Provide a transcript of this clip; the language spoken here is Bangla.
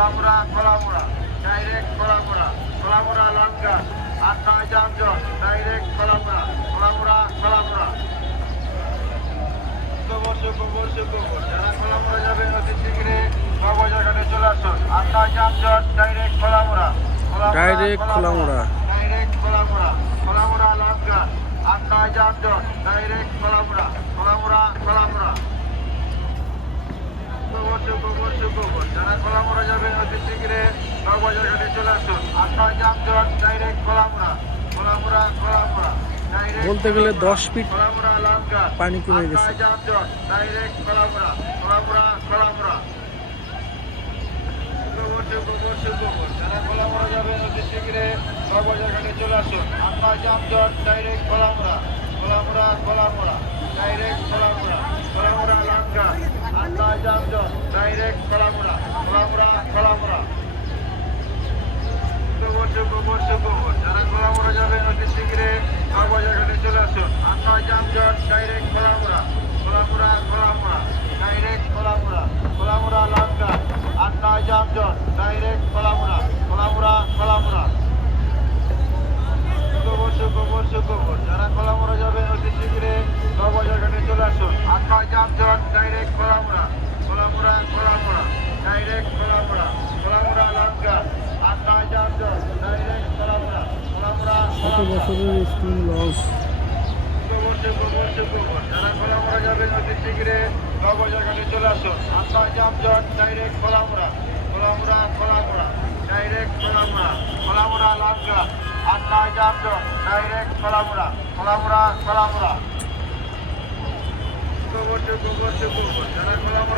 খোলামুড়া খোলামুড়া ডাইরেক্ট খোলামুড়া খোলামুড়া লঙ্কা 8-9 যানজট ডাইরেক্ট খোলামুড়া খোলামুড়া খোলামুড়া শুক্রবার যারা খোলামুড়া যাবেন অতি শীঘ্রই বাবুবাজারঘাটে চলে আসুন 8-9 যানজট ডাইরেক্ট খোলামুড়া ডাইরেক্ট খোলামুড়া ডাইরেক্ট খোলামুড়া খোলামুড়া লঙ্কা 8-9 যানজট ডাইরেক্ট খোলামুড়া খোলামুড়া খোলামুড়া শুক্রবার যারা খোলামুড়া যাবেন অতি শীঘ্রই বাবুবাজারঘাটে চলে আসুন 8-9 যানজট ডাইরেক্ট খোলামুড়া খোলামুড়া খোলামুড়া ডাইরেক্ট বলতে গেলে 10 ফিট খোলামুড়া লঙ্কা পানি কমে গেছে। 8-9 যানজট ডাইরেক্ট খোলামুড়া খোলামুড়া খোলামুড়া শুক্রবার যারা খোলামুড়া যাবেন অতি শীঘ্রই বাবুবাজারঘাটে চলে আসুন 8-9 যানজট ডাইরেক্ট খোলামুড়া খোলামুড়া খোলামুড়া ডাইরেক্ট খোলামুড়া খোলামুড়া লঙ্কা 8-9 যানজট ডাইরেক্ট খোলামুড়া খোলামুড়া খোলামুড়া শুক্রবার যারা খোলামুড়া যাবেন অতি শীঘ্রই বাবুবাজারঘাটে চলে আসুন 8-9 যানজট ডাইরেক্ট খোলামুড়া খোলামুড়া খোলামুড়া ডাইরেক্ট খোলামুড়া খোলামুড়া লঙ্কা 8-9 যানজট ডাইরেক্ট খোলামুড়া খোলামুড়া খোলামুড়া শুক্রবার যারা খোলামুড়া যাবেন অতি শীঘ্রই বাবুবাজারঘাটে চলে আসুন 8-9 যানজট ডাইরেক্ট খোলামুড়া খোলামুড়া খোলামুড়া ডাইরেক্ট খোলামুড়া খোলামুড়া লঙ্কা 8-9 যানজট ডাইরেক্ট খোলামুড়া খোলামুড়া কত বছরের স্কুল লস। শুক্রবার যারা খোলামুড়া যাবেন অতি শীঘ্রই বাবুবাজারঘাটে চলে আসুন 8-9 যানজট ডাইরেক্ট খোলামুড়া খোলামুড়া খোলামুড়া ডাইরেক্ট খোলামুড়া খোলামুড়া লঙ্কা 8-9 যানজট ডাইরেক্ট খোলামুড়া খোলামুড়া খোলামুড়া শুক্রবার যারা খোলামুড়া